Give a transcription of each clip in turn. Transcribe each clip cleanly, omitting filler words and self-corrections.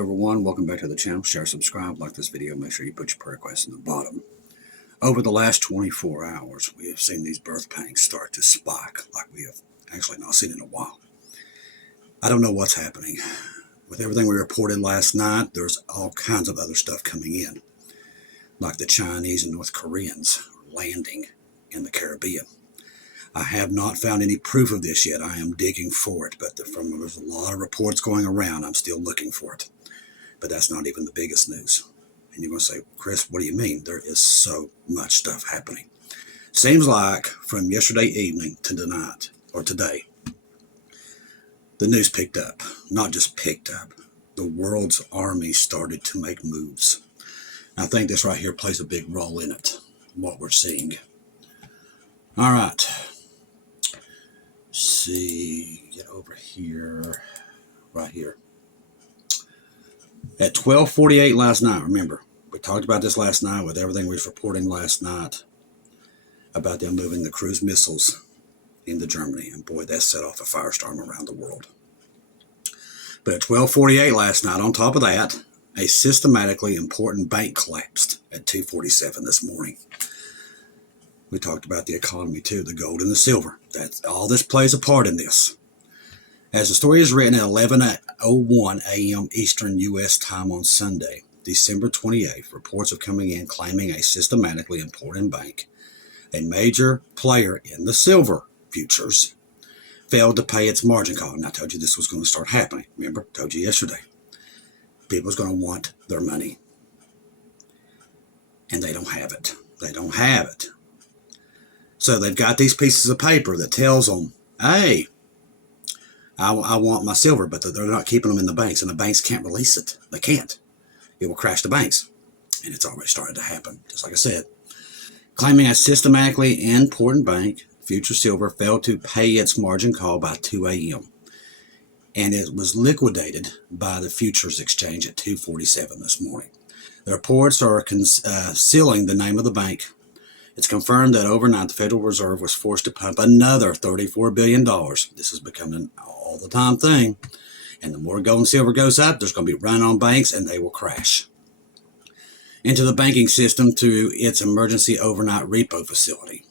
everyone, welcome back to the channel. Share, subscribe, like this video, make sure you put your prayer requests in the bottom. Over the last 24 hours, we have seen these birth pangs start to spike like we have actually not seen in a while. I don't know what's happening. With everything we reported last night, there's all kinds of other stuff coming in, like the Chinese and North Koreans landing in the Caribbean. I have not found any proof of this yet. I am digging for it, but there's a lot of reports going around. I'm still looking for it. But that's not even the biggest news. And you're going to say, Chris, what do you mean? There is so much stuff happening. Seems like from yesterday evening to tonight, or today, the news picked up. Not just picked up. The world's army started to make moves. I think this right here plays a big role in it, what we're seeing. All right. See, get over here, right here. At 12:48 last night, remember, we talked about this last night with everything we was reporting last night about them moving the cruise missiles into Germany. And boy, that set off a firestorm around the world. But at 12:48 last night, on top of that, a systematically important bank collapsed at 2:47 this morning. We talked about the economy too, the gold and the silver. That's all this plays a part in this. As the story is written at 11:01 a.m. Eastern U.S. time on Sunday, December 28th, reports are coming in claiming a systematically important bank, a major player in the silver futures, failed to pay its margin call. And I told you this was going to start happening. Remember, I told you yesterday. People's going to want their money. And they don't have it. They don't have it. So they've got these pieces of paper that tells them, hey, I want my silver, but they're not keeping them in the banks, and the banks can't release it. They can't. It will crash the banks. And it's already started to happen, just like I said. Claiming a systematically important bank, Future Silver, failed to pay its margin call by 2 a.m. And it was liquidated by the futures exchange at 2:47 this morning. The reports are concealing the name of the bank. It's confirmed that overnight the Federal Reserve was forced to pump another $34 billion. This is becoming an all-the-time thing. And the more gold and silver goes up, there's going to be run on banks and they will crash into the banking system through its emergency overnight repo facility.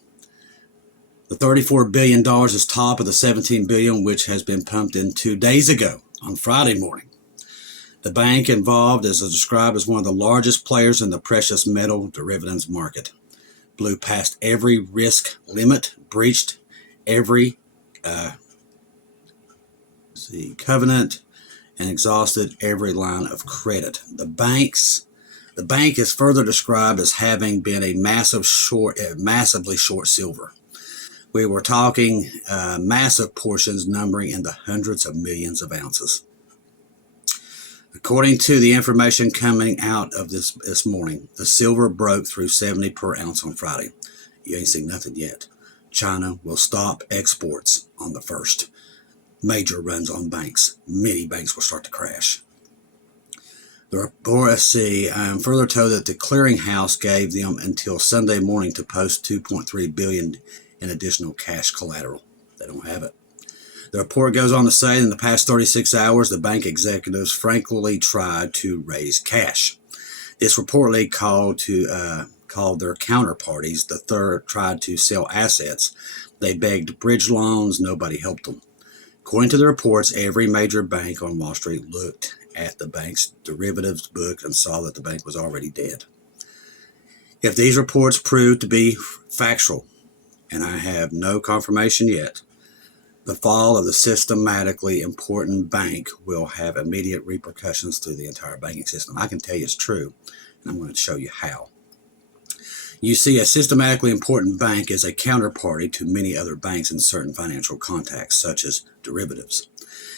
The $34 billion is top of the $17 billion which has been pumped in 2 days ago on Friday morning. The bank involved is described as one of the largest players in the precious metal derivatives market. Blew past every risk limit, breached every covenant, and exhausted every line of credit. The bank is further described as having been a massively short silver. We were talking massive portions numbering in the hundreds of millions of ounces. According to the information coming out of this morning, the silver broke through 70 per ounce on Friday. You ain't seen nothing yet. China will stop exports on the first. Major runs on banks. Many banks will start to crash. The report further told that the clearinghouse gave them until Sunday morning to post $2.3 billion in additional cash collateral. They don't have it. The report goes on to say that in the past 36 hours, the bank executives frankly tried to raise cash. This reportedly called their counterparties. The third tried to sell assets. They begged bridge loans. Nobody helped them. According to the reports, every major bank on Wall Street looked at the bank's derivatives book and saw that the bank was already dead. If these reports prove to be factual, and I have no confirmation yet, the fall of the systematically important bank will have immediate repercussions through the entire banking system. I can tell you it's true, and I'm going to show you how. You see, a systematically important bank is a counterparty to many other banks in certain financial contexts, such as derivatives.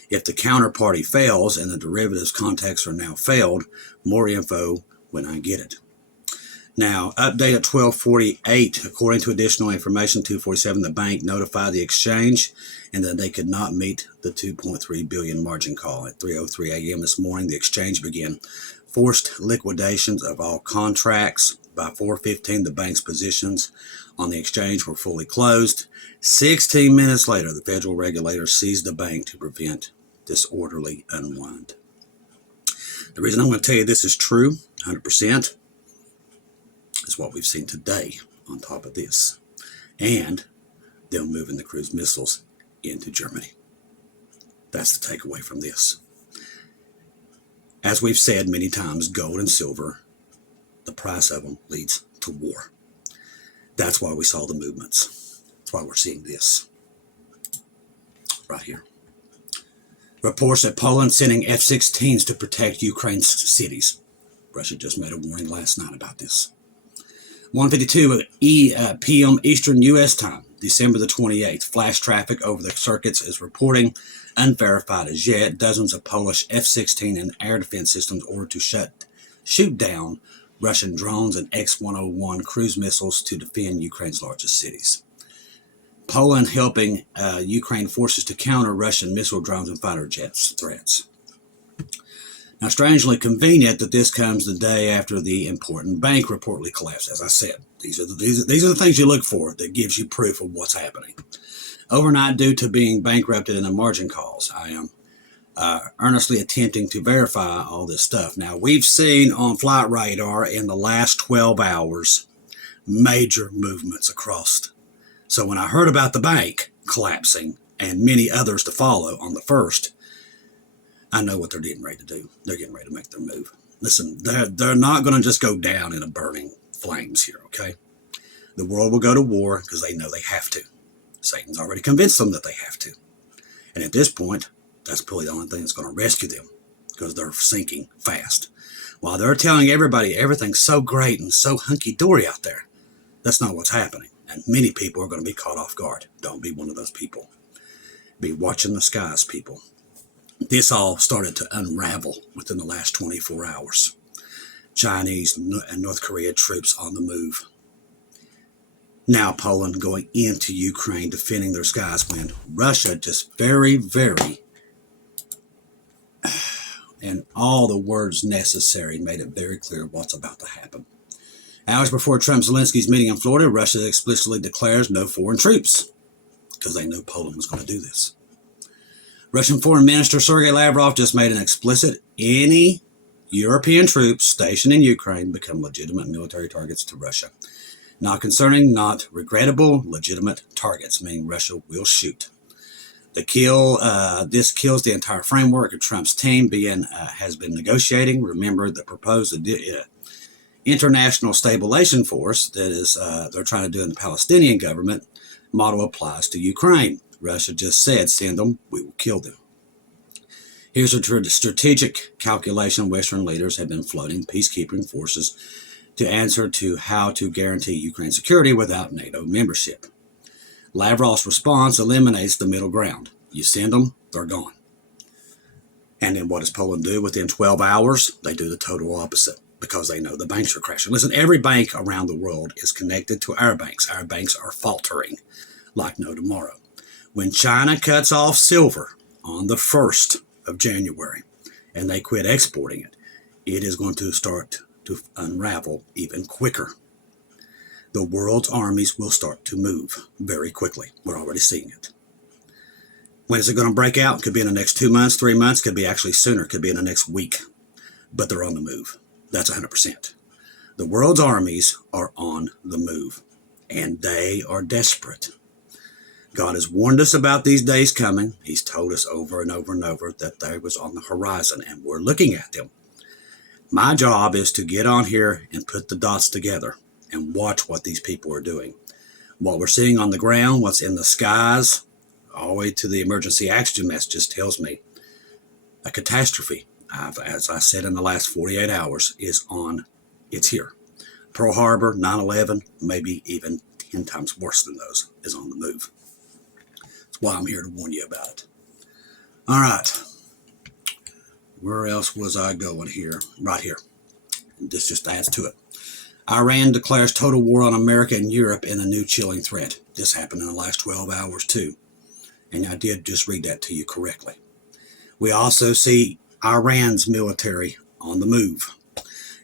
If the counterparty fails and the derivatives contexts are now failed, more info when I get it. Now, update at 12:48. According to additional information, 2:47, the bank notified the exchange and that they could not meet the $2.3 billion margin call. At 3:03 a.m. this morning, the exchange began forced liquidations of all contracts. By 4:15, the bank's positions on the exchange were fully closed. 16 minutes later, the federal regulator seized the bank to prevent disorderly unwind. The reason I'm going to tell you this is true, 100%, is what we've seen today on top of this. And them moving the cruise missiles into Germany. That's the takeaway from this. As we've said many times, gold and silver, the price of them leads to war. That's why we saw the movements. That's why we're seeing this right here. Reports that Poland sending F-16s to protect Ukraine's cities. Russia just made a warning last night about this. 1:52 p.m. Eastern U.S. time, December the 28th. Flash traffic over the circuits is reporting, unverified as yet, dozens of Polish F-16 and air defense systems ordered to shoot down Russian drones and X-101 cruise missiles to defend Ukraine's largest cities. Poland helping Ukraine forces to counter Russian missile drones and fighter jets threats. Now, strangely convenient that this comes the day after the important bank reportedly collapsed. As I said, these are the things you look for that gives you proof of what's happening. Overnight, due to being bankrupted in the margin calls, I am earnestly attempting to verify all this stuff. Now, we've seen on flight radar in the last 12 hours major movements across. So when I heard about the bank collapsing and many others to follow on the 1st, I know what they're getting ready to do. They're getting ready to make their move. Listen, they're not going to just go down in a burning flames here, okay? The world will go to war because they know they have to. Satan's already convinced them that they have to. And at this point, that's probably the only thing that's going to rescue them because they're sinking fast. While they're telling everybody everything's so great and so hunky-dory out there, that's not what's happening. And many people are going to be caught off guard. Don't be one of those people. Be watching the skies, people. This all started to unravel within the last 24 hours. Chinese and North Korea troops on the move. Now Poland going into Ukraine, defending their skies, when Russia just very, and all the words necessary, made it very clear what's about to happen. Hours before Trump-Zelensky's meeting in Florida, Russia explicitly declares no foreign troops because they knew Poland was going to do this. Russian Foreign Minister Sergei Lavrov just made an explicit: any European troops stationed in Ukraine become legitimate military targets to Russia. Not concerning, not regrettable, legitimate targets, meaning Russia will shoot. This kills the entire framework of Trump's team has been negotiating. Remember the proposed international stabilization force that is they're trying to do in the Palestinian government model applies to Ukraine. Russia just said, send them, we will kill them. Here's a strategic calculation Western leaders have been floating peacekeeping forces to answer to how to guarantee Ukraine's security without NATO membership. Lavrov's response eliminates the middle ground. You send them, they're gone. And then what does Poland do? Within 12 hours, they do the total opposite because they know the banks are crashing. Listen, every bank around the world is connected to our banks. Our banks are faltering like no tomorrow. When China cuts off silver on the 1st of January and they quit exporting it, it is going to start to unravel even quicker. The world's armies will start to move very quickly. We're already seeing it. When is it going to break out? Could be in the next 2 months, 3 months, could be actually sooner, could be in the next week. But they're on the move. That's 100%. The world's armies are on the move, and they are desperate. God has warned us about these days coming. He's told us over and over and over that they was on the horizon, and we're looking at them. My job is to get on here and put the dots together and watch what these people are doing. What we're seeing on the ground, what's in the skies, all the way to the emergency oxygen messages tells me a catastrophe, as I said in the last 48 hours, it's here. Pearl Harbor, 9/11, maybe even 10 times worse than those, is on the move. That's why I'm here to warn you about it. All right. Where else was I going here? Right here. This just adds to it. Iran declares total war on America and Europe in a new chilling threat. This happened in the last 12 hours too. And I did just read that to you correctly. We also see Iran's military on the move.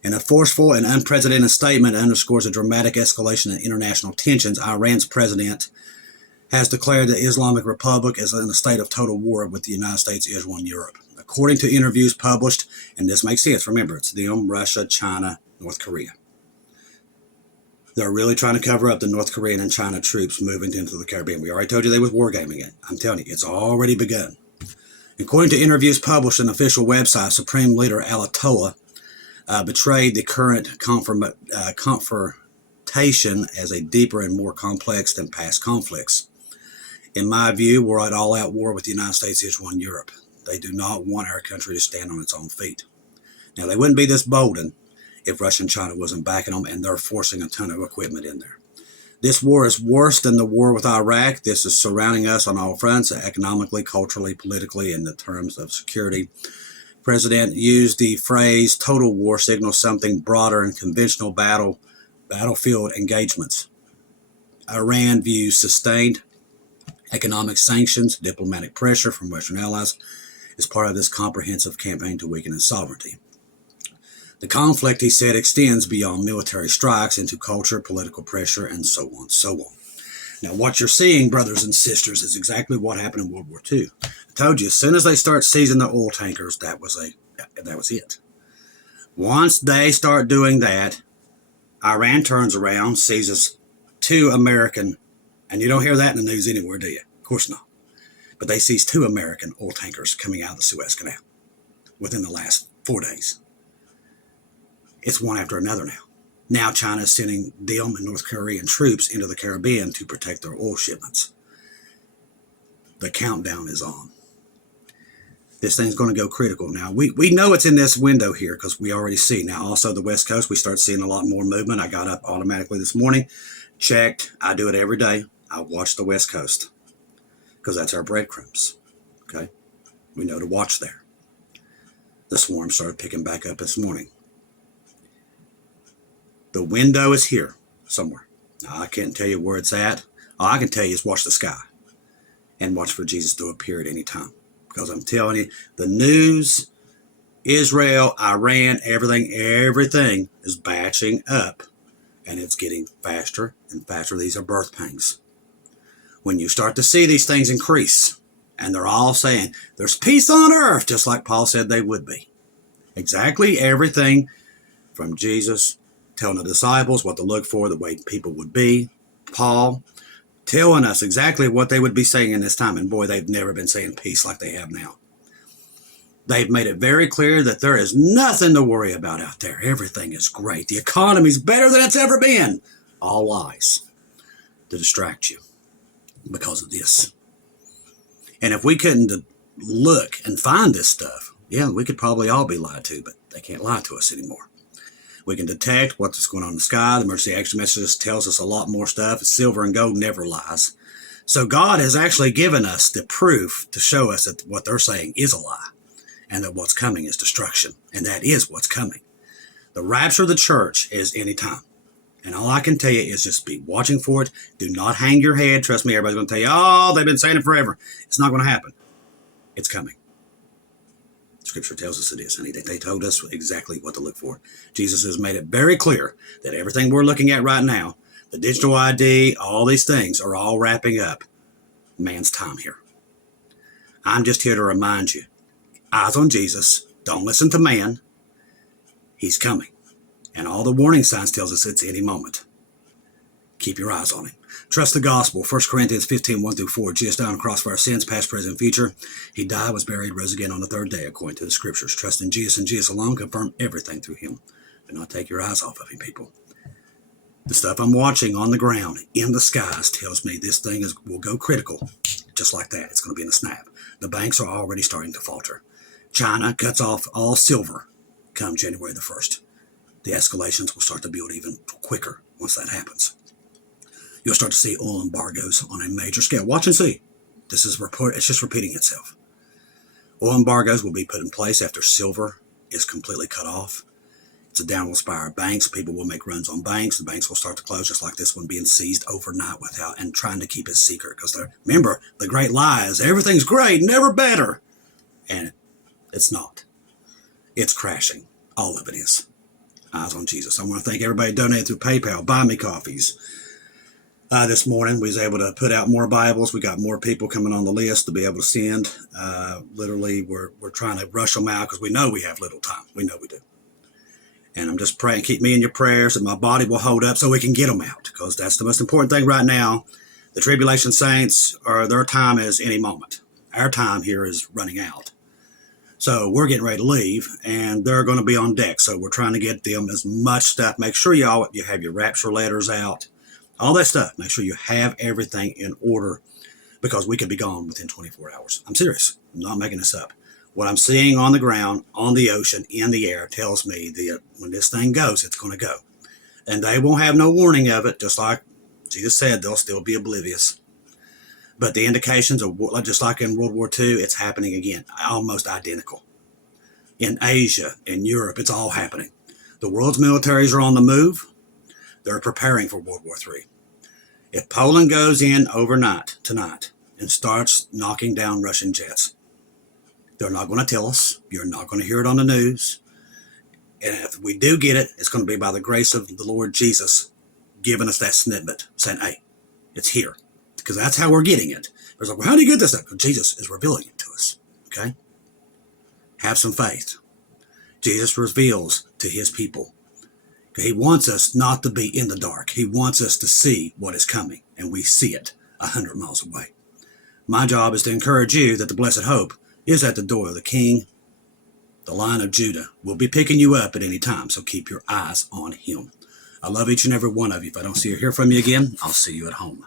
In a forceful and unprecedented statement that underscores a dramatic escalation in international tensions, Iran's president has declared the Islamic Republic is in a state of total war with the United States, Israel, and Europe. According to interviews published, and this makes sense, remember, it's them, Russia, China, North Korea. They're really trying to cover up the North Korean and China troops moving into the Caribbean. We already told you they was wargaming it. I'm telling you, it's already begun. According to interviews published on official website, Supreme Leader Ayatollah betrayed the current confrontation as a deeper and more complex than past conflicts. In my view, we're at all-out war with the United States, Israel, and Europe. They do not want our country to stand on its own feet. Now, they wouldn't be this bolden if Russia and China wasn't backing them, and they're forcing a ton of equipment in there. This war is worse than the war with Iraq. This is surrounding us on all fronts, economically, culturally, politically, in the terms of security. The President used the phrase total war signals something broader in conventional battlefield engagements. Iran views sustained economic sanctions, diplomatic pressure from Western allies as part of this comprehensive campaign to weaken its sovereignty. The conflict, he said, extends beyond military strikes into culture, political pressure, and so on, so on. Now, what you're seeing, brothers and sisters, is exactly what happened in World War II. I told you, as soon as they start seizing the oil tankers, that was it. Once they start doing that, Iran turns around, seizes 2 American, and you don't hear that in the news anywhere, do you? Of course not. But they seized 2 American oil tankers coming out of the Suez Canal within the last 4 days. It's one after another now. Now China is sending them and North Korean troops into the Caribbean to protect their oil shipments. The countdown is on. This thing's going to go critical. Now, we know it's in this window here because we already see. Now, also the West Coast, we start seeing a lot more movement. I got up automatically this morning, checked. I do it every day. I watch the West Coast because that's our breadcrumbs. Okay? We know to watch there. The swarm started picking back up this morning. The window is here somewhere. Now, I can't tell you where it's at. All I can tell you is watch the sky and watch for Jesus to appear at any time. Because I'm telling you, the news, Israel, Iran, everything is batching up. And it's getting faster and faster. These are birth pangs. When you start to see these things increase, and they're all saying, there's peace on earth, just like Paul said they would be. Exactly everything from Jesus telling the disciples what to look for, the way people would be. Paul telling us exactly what they would be saying in this time. And boy, they've never been saying peace like they have now. They've made it very clear that there is nothing to worry about out there. Everything is great. The economy's better than it's ever been. All lies to distract you because of this. And if we couldn't look and find this stuff, yeah, we could probably all be lied to, but they can't lie to us anymore. We can detect what's going on in the sky. The emergency action messages tells us a lot more stuff. Silver and gold never lies. So God has actually given us the proof to show us that what they're saying is a lie and that what's coming is destruction. And that is what's coming. The rapture of the church is any time. And all I can tell you is just be watching for it. Do not hang your head. Trust me, everybody's going to tell you, oh, they've been saying it forever. It's not going to happen. It's coming. Scripture tells us it is, and they told us exactly what to look for. Jesus has made it very clear that everything we're looking at right now, the digital ID, all these things are all wrapping up man's time here. I'm just here to remind you, eyes on Jesus, don't listen to man. He's coming. And all the warning signs tells us it's any moment. Keep your eyes on him. Trust the gospel. 1 Corinthians 15, 1-4. Jesus died on the cross for our sins, past, present, and future. He died, was buried, rose again on the 3rd day, according to the scriptures. Trust in Jesus and Jesus alone. Confirm everything through him. Do not take your eyes off of him, people. The stuff I'm watching on the ground, in the skies, tells me this thing will go critical. Just like that. It's going to be in a snap. The banks are already starting to falter. China cuts off all silver come January the 1st. The escalations will start to build even quicker once that happens. You'll start to see oil embargoes on a major scale. Watch and see. This is it's just repeating itself. Oil embargoes will be put in place after silver is completely cut off. It's a downward spiral. Banks, people will make runs on banks. The banks will start to close, just like this one being seized overnight without and trying to keep it secret. Because remember, the great lie is everything's great, never better. And it's not. It's crashing. All of it is. Eyes on Jesus. I want to thank everybody who donated through PayPal, buy me coffees, This morning, we was able to put out more Bibles. We got more people coming on the list to be able to send. Literally, we're trying to rush them out because we know we have little time. We know we do. And I'm just praying, keep me in your prayers, that my body will hold up so we can get them out, because that's the most important thing right now. The tribulation saints, their time is any moment. Our time here is running out. So we're getting ready to leave, and they're going to be on deck. So we're trying to get them as much stuff. Make sure you have your rapture letters out, all that stuff. Make sure you have everything in order, because we could be gone within 24 hours. I'm serious. I'm not making this up. What I'm seeing on the ground, on the ocean, in the air tells me that when this thing goes, it's going to go. And they won't have no warning of it, just like Jesus said, they'll still be oblivious. But the indications are just like in World War II, it's happening again, almost identical. In Asia, in Europe, it's all happening. The world's militaries are on the move. They're preparing for World War III. If Poland goes in overnight tonight and starts knocking down Russian jets, they're not going to tell us. You're not going to hear it on the news. And if we do get it, it's going to be by the grace of the Lord Jesus giving us that snippet, saying, hey, it's here. Because that's how we're getting it. It's like, well, how do you get this stuff? Well, Jesus is revealing it to us. Okay? Have some faith. Jesus reveals to his people. He wants us not to be in the dark. He wants us to see what is coming. And we see it 100 miles away. My job is to encourage you that the blessed hope is at the door. The King, the Lion of Judah, will be picking you up at any time. So keep your eyes on him. I love each and every one of you. If I don't see or hear from you again, I'll see you at home.